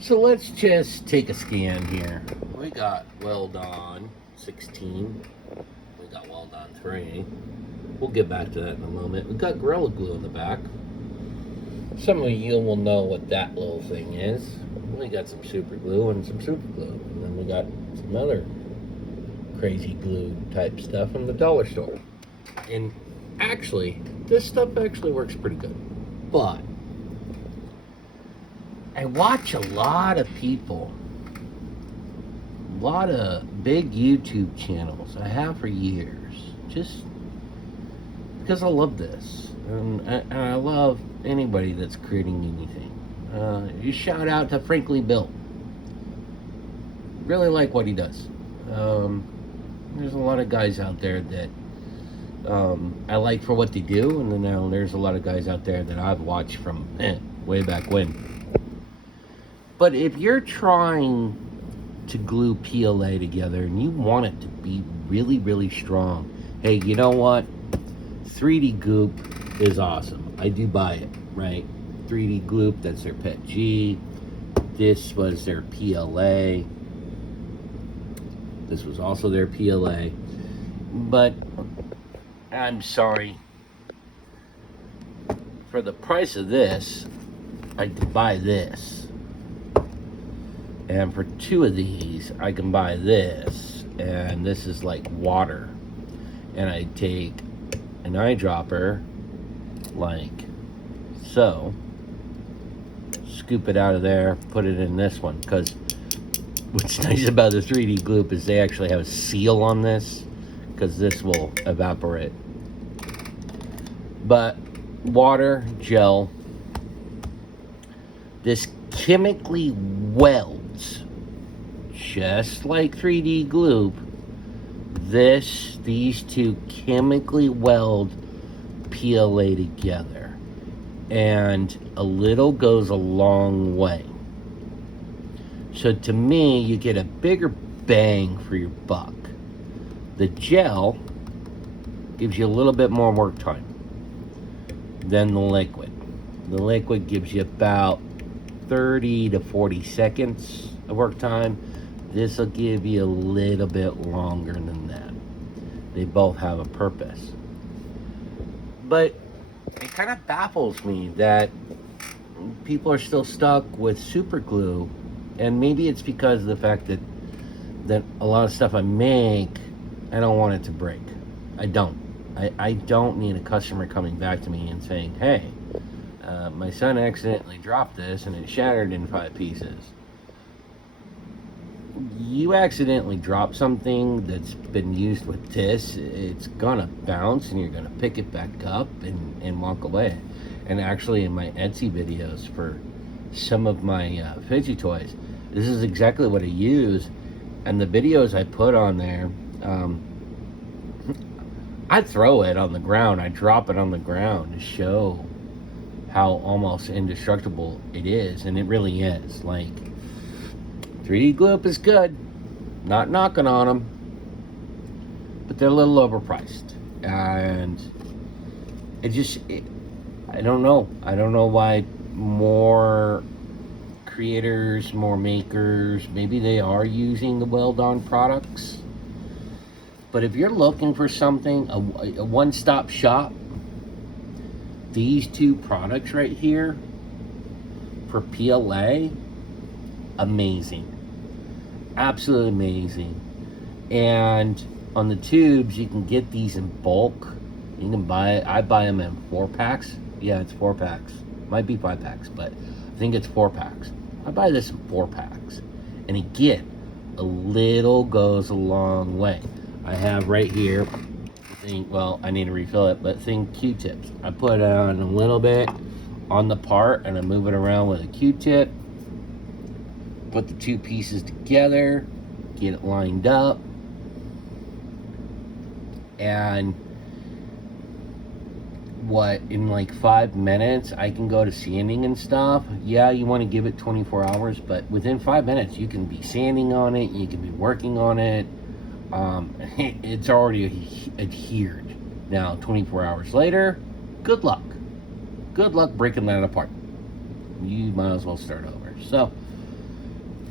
So let's just take a scan here. We got Weld On 16. We got Weld On 3. We'll get back to that in a moment. We got Gorilla Glue in the back. Some of you will know what that little thing is. We got some super glue and some super glue. And then we got some other crazy glue type stuff from the dollar store. And actually, this stuff actually works pretty good. But I watch a lot of people, a lot of big YouTube channels. I have for years, just because I love this, and I love anybody that's creating anything. You shout out to Frankly Built. Really like what he does. There's a lot of guys out there that I like for what they do, and then there's a lot of guys out there that I've watched from way back when. But if you're trying to glue PLA together and you want it to be really, really strong, hey, you know what? 3D Goop is awesome. I do buy it, right? 3D Goop, that's their Pet G. This was their PLA. This was also their PLA. But I'm sorry. For the price of this, I could buy this. And for two of these, I can buy this. And this is like water. And I take an eyedropper, like so. Scoop it out of there, put it in this one. Because what's nice about the 3D Gloop is they actually have a seal on this. Because this will evaporate. But water, gel. This chemically welds, just like 3D Gloop. These two chemically weld PLA together, and a little goes a long way. So to me, you get a bigger bang for your buck. The gel gives you a little bit more work time than the liquid. The liquid gives you about 30 to 40 seconds of work time. This will give you a little bit longer than that. They both have a purpose. But it kind of baffles me that people are still stuck with super glue, and maybe it's because of the fact that a lot of stuff I make, I don't want it to break. I don't. I don't need a customer coming back to me and saying, hey, my son accidentally dropped this and it shattered in 5 pieces. You accidentally drop something that's been used with this, it's gonna bounce and you're gonna pick it back up and walk away. And actually in my Etsy videos for some of my fidget toys, this is exactly what I use. And the videos I put on there, I throw it on the ground, I drop it on the ground to show how almost indestructible it is. And it really is. Like, 3D Gloop is good, not knocking on them, but they're a little overpriced. And I don't know why more creators, more makers, maybe they are using the Weld-On products. But if you're looking for something, a one-stop shop, these two products right here for PLA, amazing. Absolutely amazing. And on the tubes, you can get these in bulk. You can buy it. I buy them in 4-packs. Yeah, it's 4-packs. Might be 5-packs, but I think it's 4-packs. I buy this in 4-packs. And again, a little goes a long way. I have right here, I need to refill it, but Q-tips. I put on a little bit on the part and I move it around with a Q-tip. Put the two pieces together, get it lined up, and in like 5 minutes I can go to sanding and stuff. Yeah, you want to give it 24 hours, but within 5 minutes you can be sanding on it, you can be working on it. It's already adhered. Now 24 hours later, good luck breaking that apart. You might as well start over. So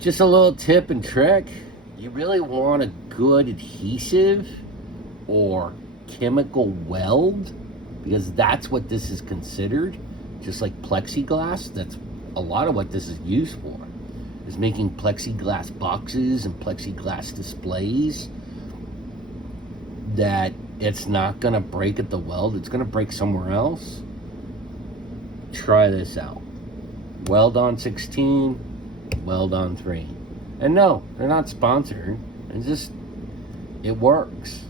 Just a little tip and trick. You really want a good adhesive or chemical weld, because that's what this is considered. Just like plexiglass, that's a lot of what this is used for, is making plexiglass boxes and plexiglass displays, that it's not gonna break at the weld, it's gonna break somewhere else. Try this out. Weld on 16, weld on 3. And no, they're not sponsored. It works.